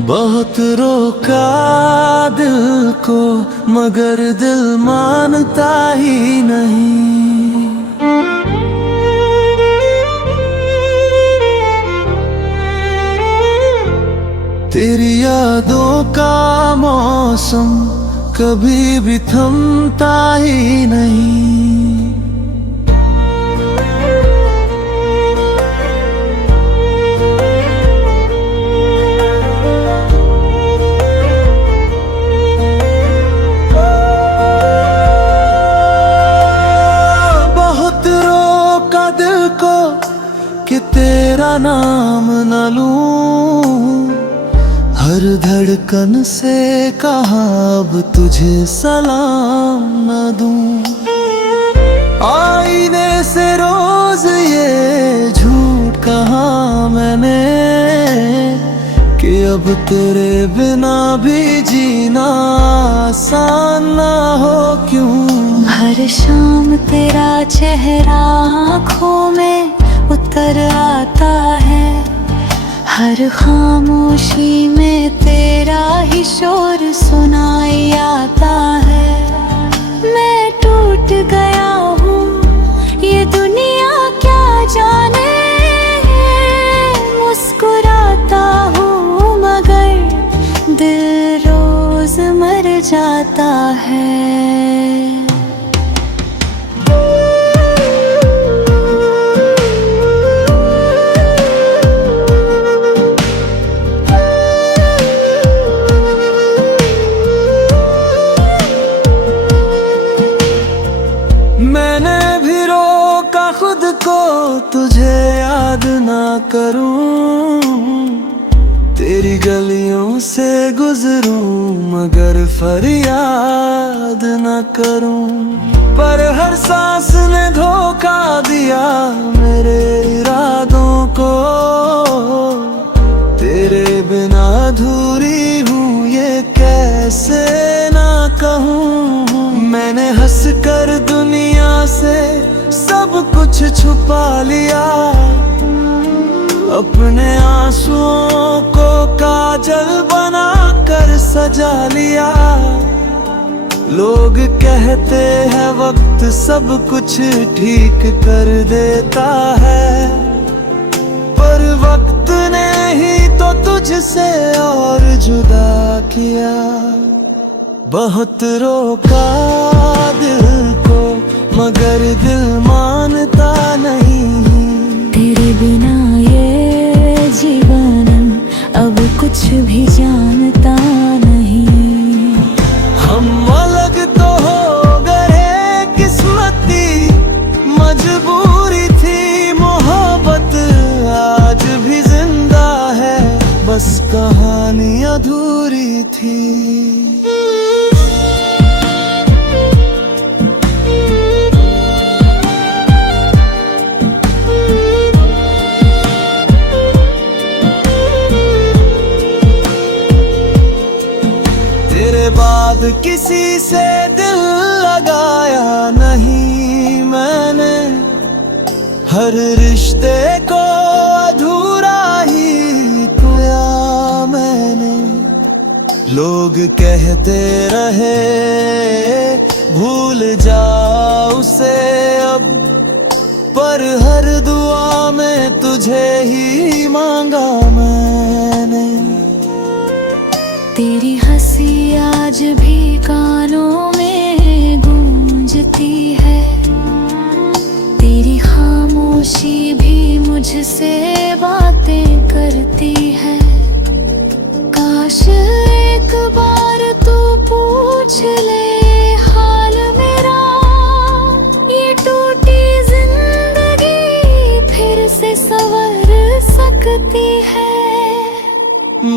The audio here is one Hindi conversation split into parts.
बहुत रोका दिल को मगर दिल मानता ही नहीं। तेरी यादों का मौसम कभी भी थमता ही नहीं। कि तेरा नाम न लूं, हर धड़कन से कहा अब तुझे सलाम न दूं। आईने से रोज ये झूठ कहा मैंने कि अब तेरे बिना भी जीना आसान ना हो क्यों। हर शाम तेरा चेहरा आँखों में उतर आता है, हर खामोशी में तेरा ही शोर सुनाई आता है। मैं टूट गया हूँ ये दुनिया क्या जाने, मुस्कुराता हूँ मगर दिल रोज मर जाता है। मैंने भी रोका खुद को तुझे याद ना करूं, तेरी गलियों से गुजरूं मगर फरियाद ना करूं। पर हर सांस ने धोखा दिया मेरे इरादों को, तेरे बिना अधूरी हूँ ये कैसे ना कहूँ। मैंने हंस कर दुनिया से सब कुछ छुपा लिया, अपने आंसुओं को काजल बना कर सजा लिया। लोग कहते हैं वक्त सब कुछ ठीक कर देता है, पर वक्त ने ही तो तुझसे और जुदा किया। बहुत रोका दिल को मगर दिल मानता नहीं। तेरे बिना ये जीवन अब कुछ भी जानता नहीं। हम अलग तो हो गए किस्मती मजबूरी थी, मोहब्बत आज भी जिंदा है बस कहानी अधूरी थी। बाद किसी से दिल लगाया नहीं मैंने, हर रिश्ते को अधूरा ही खोया मैंने। लोग कहते रहे भूल जा उसे अब, पर हर दुआ में तुझे ही मांगा मैंने। तेरी हंसी आज भी कानों में गूंजती है, तेरी खामोशी भी मुझसे बातें करती है। काश एक बार तू पूछ ले हाल मेरा, ये टूटी जिंदगी फिर से संवर सकती है।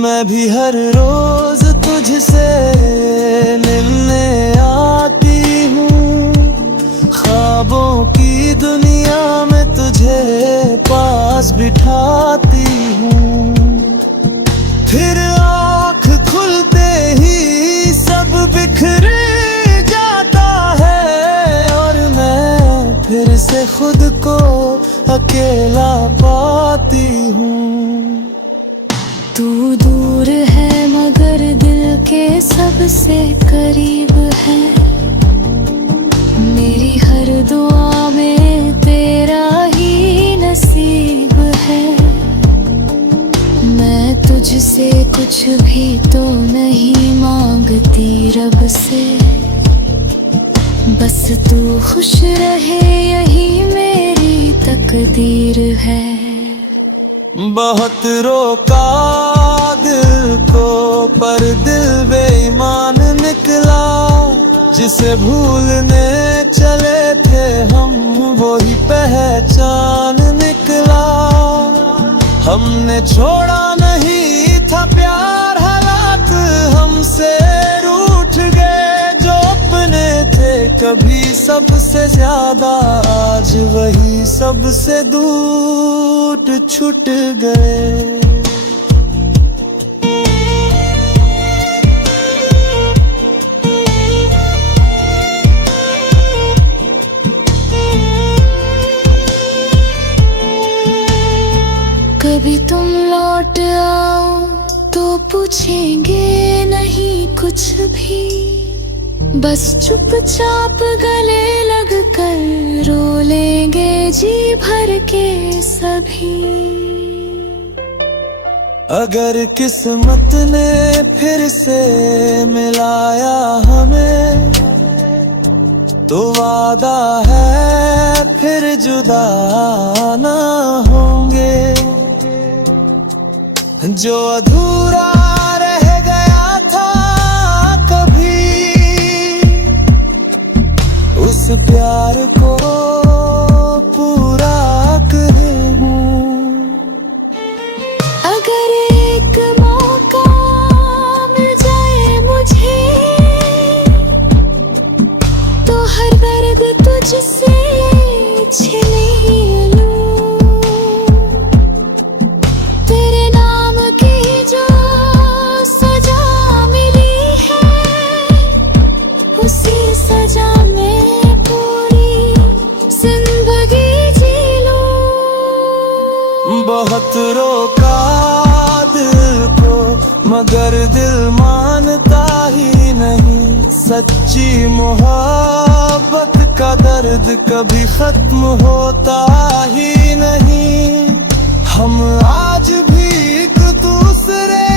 मैं भी हर रोज तुझसे मिलने आती हूँ, ख्वाबों की दुनिया में तुझे पास बिठाती हूँ। फिर आँख खुलते ही सब बिखर जाता है, और मैं फिर से खुद को अकेला पाती हूँ। तू दूर है मगर दिल के सबसे करीब है। मेरी हर दुआ में तेरा ही नसीब है। मैं तुझसे कुछ भी तो नहीं मांगती रब से, बस तू खुश रहे यही मेरी तकदीर है। बहुत रोका दिल को पर दिल बेईमान निकला। जिसे भूलने चले थे हम वो ही पहचान निकला। हमने छोड़ा नहीं था प्यार, हालात हमसे रूठ गए। जो अपने थे कभी सबसे ज्यादा, आज वही सबसे दूर छूट गए। कभी तुम लौट आओ तो पूछेंगे नहीं कुछ भी, बस चुपचाप गले लग कर रो लेंगे जी भर के सभी। अगर किस्मत ने फिर से मिलाया हमें तो वादा है फिर जुदा ना होंगे। जो अधूरा रह गया था कभी, उस प्यार को पूरा करूं। अगर एक मौका मिल जाए मुझे तो हर दर्द तुझसे छीन लूं। तेरे नाम की जो सजा मिली है, उसी सजा में पूरी जिंदगी जी लूं। बहुत रोका दिल को मगर दिल मानता ही नहीं। सच्ची मोहब्बत का दर्द कभी खत्म होता ही नहीं। हम आज भी एक दूसरे